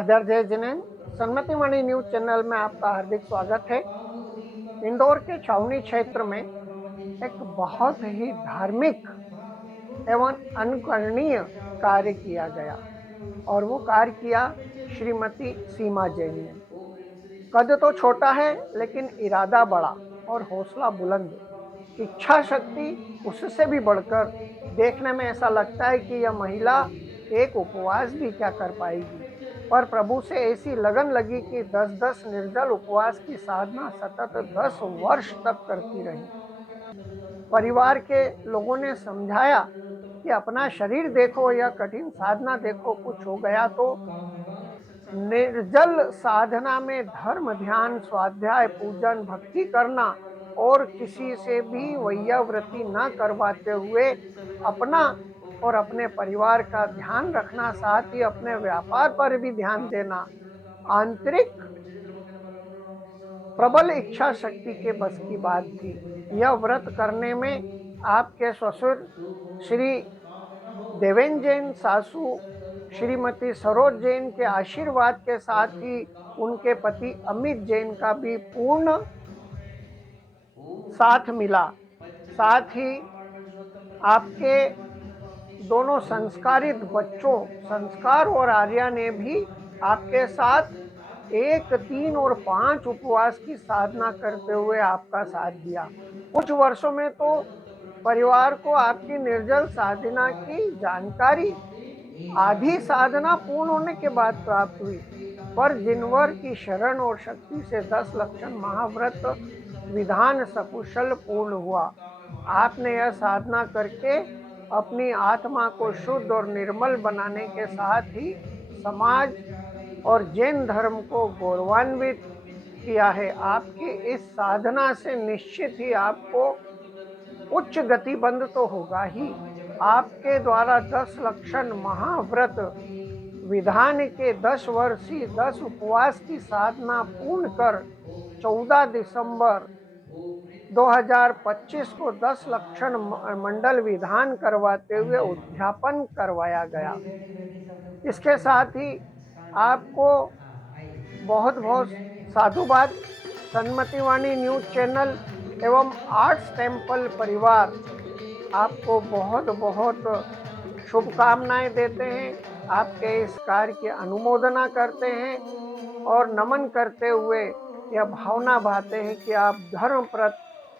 सादर जय जिनेन सन्मति वाणी news channel में आपका हार्दिक स्वागत है। इंदौर के छावनी क्षेत्र में एक बहुत ही धार्मिक एवं अनुकरणीय कार्य किया गया और वो कार्य किया श्रीमती सीमा जैन ने। कद तो छोटा है लेकिन इरादा बड़ा और हौसला बुलंद, इच्छा शक्ति उससे भी बढ़कर। देखने में ऐसा लगता है कि यह महिला एक उपवास भी क्या कर पाएगी, पर प्रभु से ऐसी लगन लगी कि 10-10 निर्जल उपवास की साधना सतत 10 वर्ष तक करती रही। परिवार के लोगों ने समझाया कि अपना शरीर देखो या कठिन साधना देखो, कुछ हो गया तो निर्जल साधना में धर्म, ध्यान, स्वाध्याय, पूजन, भक्ति करना और किसी से भी वैयावृत्ति न करवाते हुए अपना और अपने परिवार का ध्यान रखना, साथ ही अपने व्यापार पर भी ध्यान देना आंतरिक प्रबल इच्छा शक्ति के बस की बात थी। यह व्रत करने में आपके ससुर श्री देवेन जैन, सासू श्रीमती सरोज जैन के आशीर्वाद के साथ ही उनके पति अमित जैन का भी पूर्ण साथ मिला। साथ ही आपके दोनों संस्कारित बच्चों संस्कार और आर्या ने भी आपके साथ 1, 3 और 5 उपवास की साधना करते हुए आपका साथ दिया। कुछ वर्षों में तो परिवार को आपकी निर्जल साधना की जानकारी आधी साधना पूर्ण होने के बाद प्राप्त हुई, पर जिनवर की शरण और शक्ति से 10 लक्षण महाव्रत विधान सकुशल पूर्ण हुआ। आपने यह साधना करके अपनी आत्मा को शुद्ध और निर्मल बनाने के साथ ही समाज और जैन धर्म को गौरवान्वित किया है। आपकी इस साधना से निश्चित ही आपको उच्च गति बंद तो होगा ही। आपके द्वारा 10 लक्षण महाव्रत विधान के 10 वर्षीय 10 उपवास की साधना पूर्ण कर 14 दिसंबर 2025 को 10 लक्षण मंडल विधान करवाते हुए उद्यापन करवाया गया। इसके साथ ही आपको बहुत बहुत साधुवाद। सन्मति वाणी न्यूज चैनल एवं आर्ट्स टेम्पल परिवार आपको बहुत बहुत शुभकामनाएं देते हैं। आपके इस कार्य की अनुमोदना करते हैं और नमन करते हुए यह भावना भाते हैं कि आप धर्म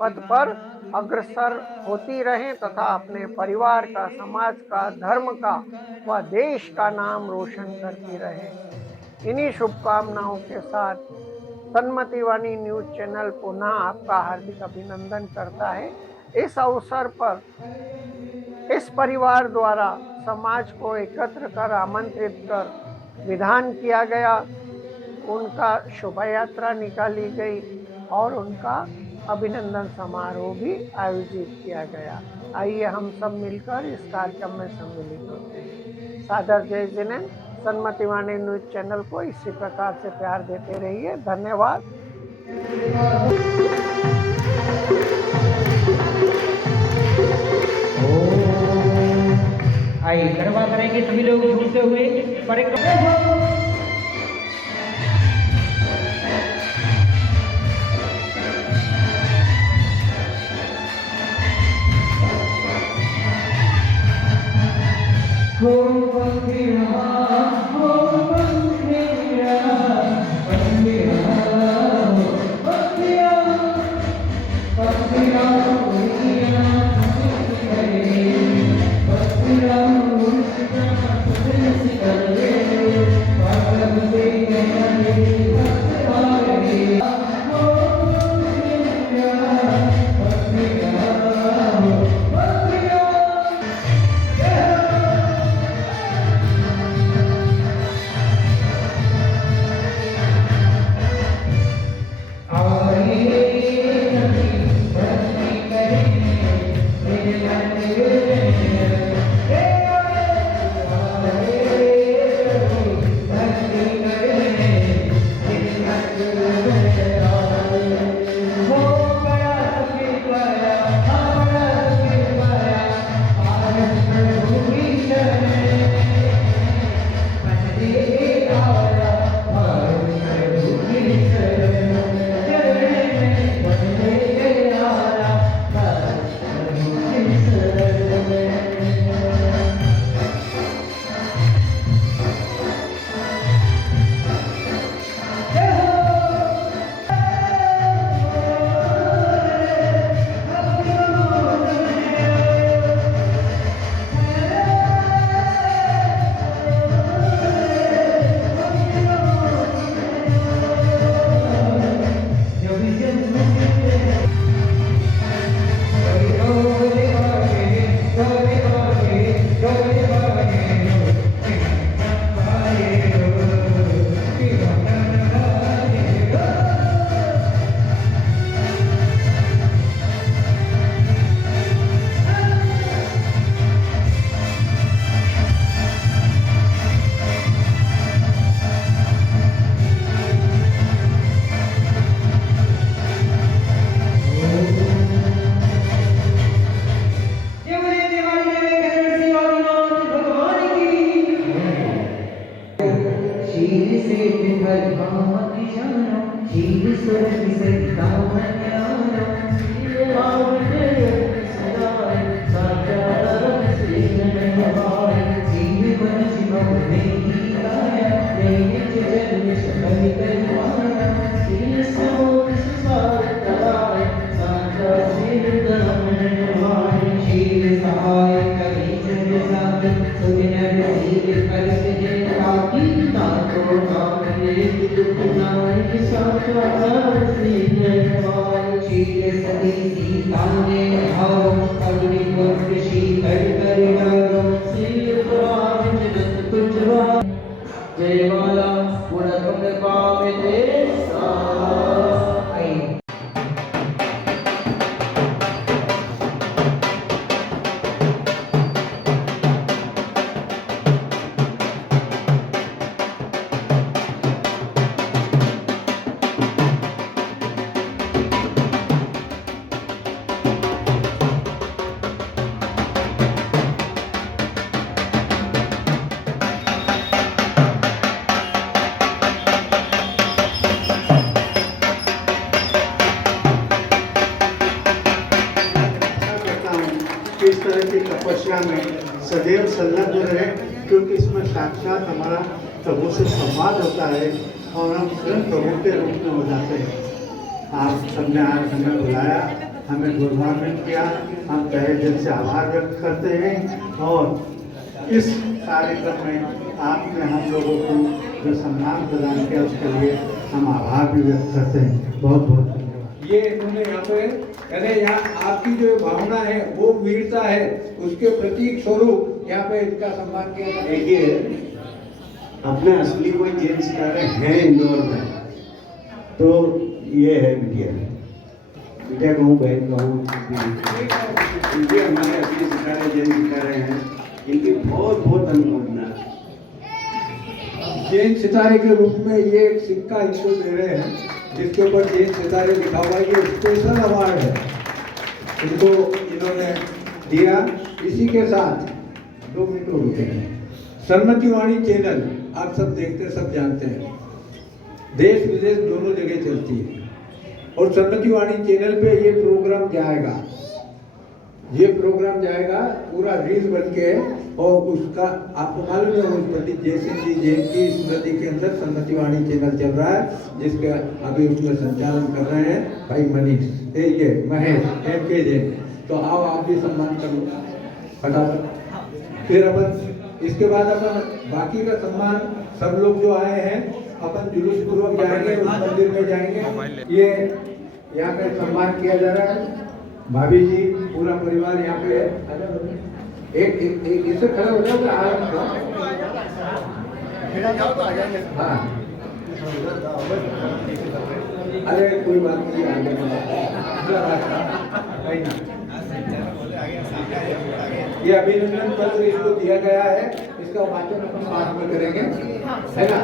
पथ पर अग्रसर होती रहें तथा अपने परिवार का, समाज का, धर्म का व देश का नाम रोशन करती रहें। इन्हीं शुभकामनाओं के साथ सन्मति वाणी न्यूज चैनल पुनः आपका हार्दिक अभिनंदन करता है। इस अवसर पर इस परिवार द्वारा समाज को एकत्र कर, आमंत्रित कर विधान किया गया, उनका शोभा यात्रा निकाली गई और उनका अभिनंदन समारोह भी आयोजित किया गया। आइए हम सब मिलकर इस कार्यक्रम में सम्मिलित होते हैं। सादर जय जिनेन। सन्मति वाणी न्यूज चैनल को इसी प्रकार से प्यार देते रहिए। धन्यवाद। आइए गरबा करेंगे सभी लोग झूमते हुए परिक्रमा। जय माला पुरतम पावे इस तरह की तपस्या में सदैव संलग्न रहे, क्योंकि इसमें साक्षात हमारा प्रभु से संवाद होता है और हम स्वयं प्रभु के रूप में हो जाते हैं। आप सबने आज हमें बुलाया, हमें गौरवान्वित किया, हम तहे दिल से आभार व्यक्त करते हैं। और इस कार्यक्रम में आपने हम लोगों को जो सम्मान प्रदान किया उसके लिए हम आभार भी व्यक्त करते हैं। बहुत बहुत धन्यवाद। ये इन्होंने यहाँ पे यानी यहाँ आपकी जो भावना है वो वीरता है, उसके प्रतीक स्वरूप यहाँ पे इसका सम्मान किया। देखिए, अपने असली कोई जैन सितारे हैं इंदौर में, तो ये है बिटिया। बिटिया कहूँ, बहन कहूँ, इनके हमारे असली सितारे जैन सितारे हैं। इनकी बहुत बहुत अनुमोदना। जैन सितारे के रूप में ये एक सिक्का इनको दे रहे हैं, जिसके ऊपर जैन सितारे लिखा हुआ है। ये स्पेशल अवार्ड है, इनको इन्होंने दिया। इसी के साथ 2 मिनट रुके हैं। सन्मति वाणी चैनल आप सब देखते हैं, सब जानते हैं, देश विदेश दोनों जगह चलती है। और सन्मति वाणी चैनल पे ये प्रोग्राम जाएगा, ये प्रोग्राम जाएगा पूरा रील बन के। और उसका आपको मालूम है, उस पंडित जयसिंह जी जैन की स्मृति के अंदर सन्मति वाणी चैनल चल रहा है, जिसका अभी उसमें संचालन कर रहे हैं भाई मनीष, ये महेश MK जैन। तो आओ आप भी सम्मान कर लो फटाफट। फिर अपन इसके बाद अपन बाकी का सम्मान सब लोग जो आए हैं अपन जुलूस पूर्वक जाएंगे, उस मंदिर में जाएंगे। ये यहाँ पे सम्मान किया जा रहा है। भाभी जी, पूरा परिवार यहाँ पे है। एक इससे खड़ा हो जाओ तो हाँ, अरे कोई बात नहीं, आगे ये अभिनंदन पत्र इसको दिया गया है, इसका वाचन अपन बाद में करेंगे, है ना?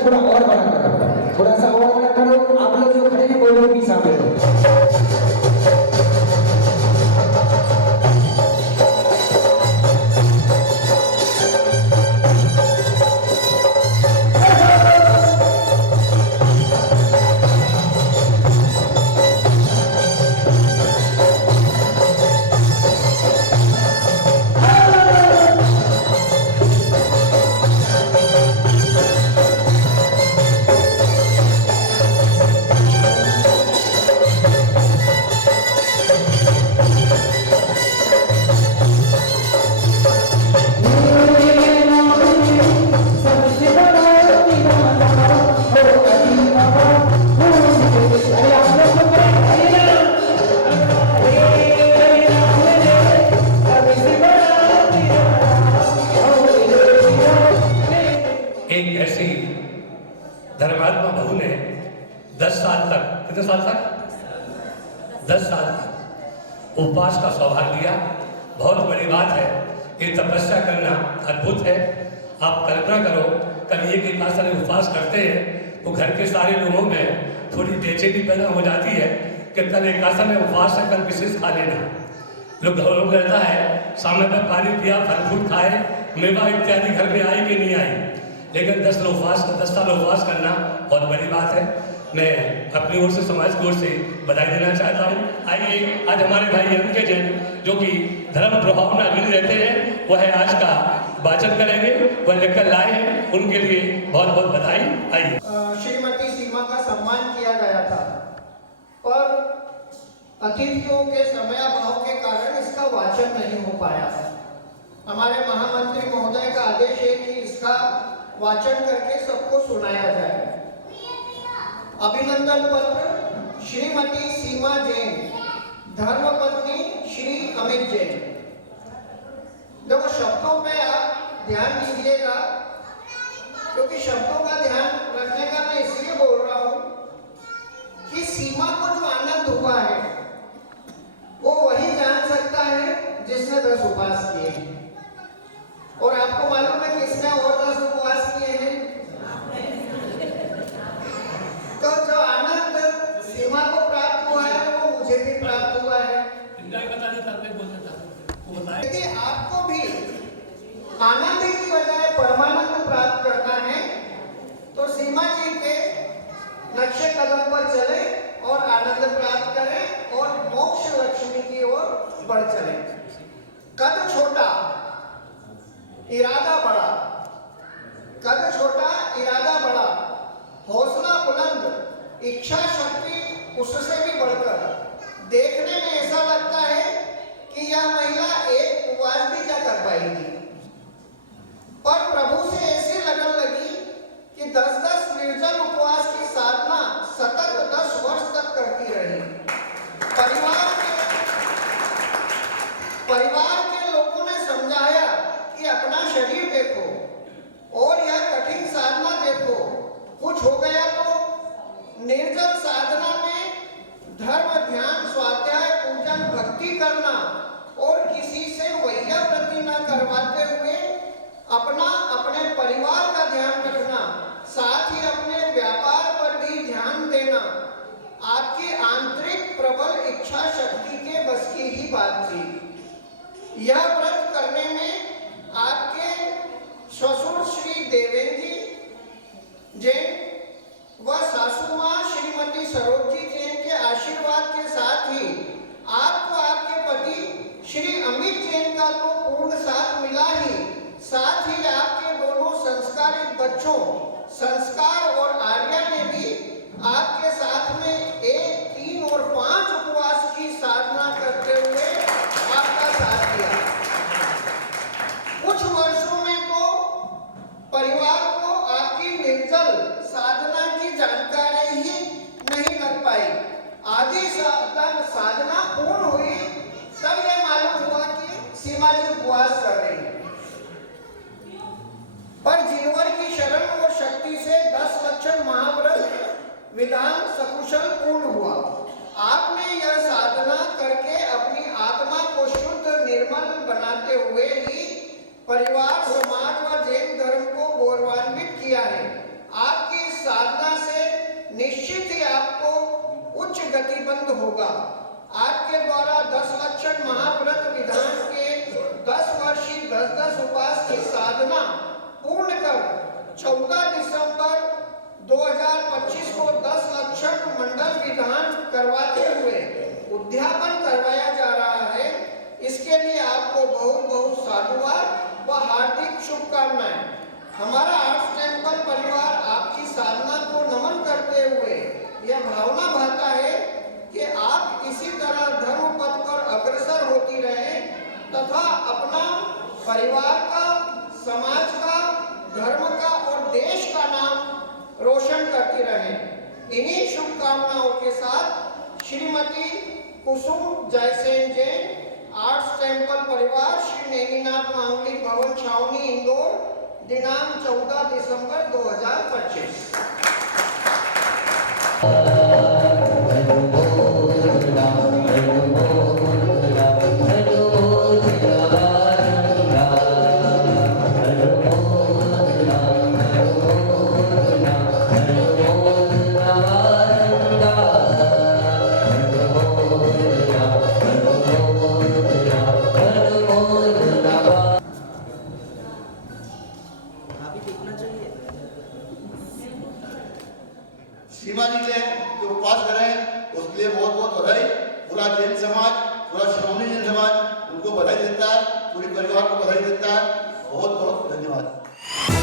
थोड़ा सा और बड़ा करो, थोड़ा सा और बड़ा करो आप लोग। 10 साल तक उपवास का सौभाग्य लिया। बहुत बड़ी बात है, ये तपस्या करना अद्भुत है। आप कल्पना करो, कभी एक एकादशी में उपवास करते हैं तो घर के सारे लोगों में थोड़ी बेचैनी पैदा हो जाती है कि कल एकादशी में उपवास है, कल विशेष खा लेना। लोग रहता है सामने पर पानी पिया, फल फूल खाए, मेवा इत्यादि घर में आई कि नहीं आई, लेकिन 10 साल उपवास करना बहुत बड़ी बात है। मैं अपनी ओर से, समाज की ओर से बधाई देना चाहता हूँ। आइए, आज हमारे भाई अंकित जैन जो कि धर्म प्रभाव में अग्रणी रहते हैं, वह आज का वाचन करेंगे, वह लेकर लाए हैं, उनके लिए बहुत बहुत बधाई। आइए। श्रीमती सीमा का सम्मान किया गया था, पर अतिथियों के समयाभाव के कारण इसका वाचन नहीं हो पाया। हमारे महामंत्री महोदय का आदेश है कि इसका वाचन करके सबको सुनाया जाए। अभिनंदन पत्र श्रीमती सीमा जैन, धर्मपत्नी श्री अमित जैन। देखो, शब्दों पे आप ध्यान दीजिएगा, क्योंकि शब्दों का ध्यान रखने का मैं इसलिए बोल रहा हूं कि सीमा को जो आनंद हुआ है वो वही जान सकता है जिसने 10 उपवास किए हैं। और आपको मालूम है किसने और 10 उपवास किए हैं? तो जो आनंद सीमा को प्राप्त हुआ है वो मुझे भी प्राप्त हुआ है। यदि आपको भी आनंद की बजाय परमानंद प्राप्त करना है तो सीमा जी के नक्शे कदम पर चले और आनंद प्राप्त करें और मोक्ष लक्ष्मी की ओर बढ़ चले। कद छोटा, इरादा बड़ा। कद छोटा, इरादा बड़ा, हौसला बुलंद, इच्छा शक्ति उससे भी बढ़कर। देखने में ऐसा लगता है कि यह महिला एक उपवास भी क्या कर पाएगी, पर प्रभु से ऐसी लगन लगी कि 10-10 निर्जल उपवास की साधना सतत 10 वर्ष तक करती रही। परिवार के लोगों ने समझाया कि अपना शरीर देखो और यह कठिन साधना देखो, कुछ हो गया तो निर्जल साधना में धर्म, ध्यान, स्वाध्याय, पूजन, भक्ति करना और किसी से वैयाव्रति न करवाते हुए अपने परिवार का ध्यान रखना, साथ ही अपने व्यापार पर भी ध्यान देना आपकी आंतरिक प्रबल इच्छा शक्ति के बस की ही बात थी। यह व्रत करने में आपके ससुर श्री देवेंद्र जैन व सासू मां श्रीमती सरोजी जैन के आशीर्वाद के साथ ही आपको आपके पति श्री अमित जैन का तो पूर्ण साथ मिला ही, साथ ही आपके दोनों संस्कारित बच्चों संस्कार और आर्या ने भी आपके साथ में 1, 3 और 5 उपवास की साधना करते हुए आपका साथ दिया। कुछ वर्षों में तो परिवार को आपकी निर्जल साधना की जानकारी ही नहीं लग पाई। आधी साधना पूर्ण हुई तब यह मालूम हुआ कि सीमा जी उपवास कर रही है। पर जिनवर की शरण और शक्ति से 10 लक्षण महाव्रत विधान सकुशल पूर्ण हुआ। आपने यह साधना करके अपनी आत्मा को शुद्ध निर्मल बनाते हुए ही परिवार, समाज व जैन धर्म को गौरवान्वित किया है। आपकी इस साधना से निश्चित ही आपको उच्च गतिबंध होगा। आपके द्वारा 10 लक्षण महाव्रत विधान के 10 वर्षीय 10-10 उपवास की साधना पूर्ण कर 14 दिसंबर 2025 को 10 लक्षण मंडल विधान करवाते हुए उद्यापन करवाया जा रहा है। इसके लिए आपको बहुत बहुत साधुवाद व हार्दिक शुभकामनाएं। हमारा आर्ट्स टेम्पल परिवार आपकी साधना को नमन करते हुए यह भावना भाता है कि आप इसी तरह धर्म पथ पर अग्रसर होती रहे तथा अपना परिवार का, समाज का, धर्म का और देश का नाम रोशन करती रहे। इन्हीं शुभकामनाओं के साथ श्रीमती कुसुम जयसेन जैन, आर्ट्स टेम्पल परिवार, श्री नेमिनाथ मांगलिक भवन, छावनी, इंदौर, दिनांक 14 दिसंबर 2025। उनको बधाई देता है, पूरी परिवार को बधाई देता है। बहुत बहुत धन्यवाद।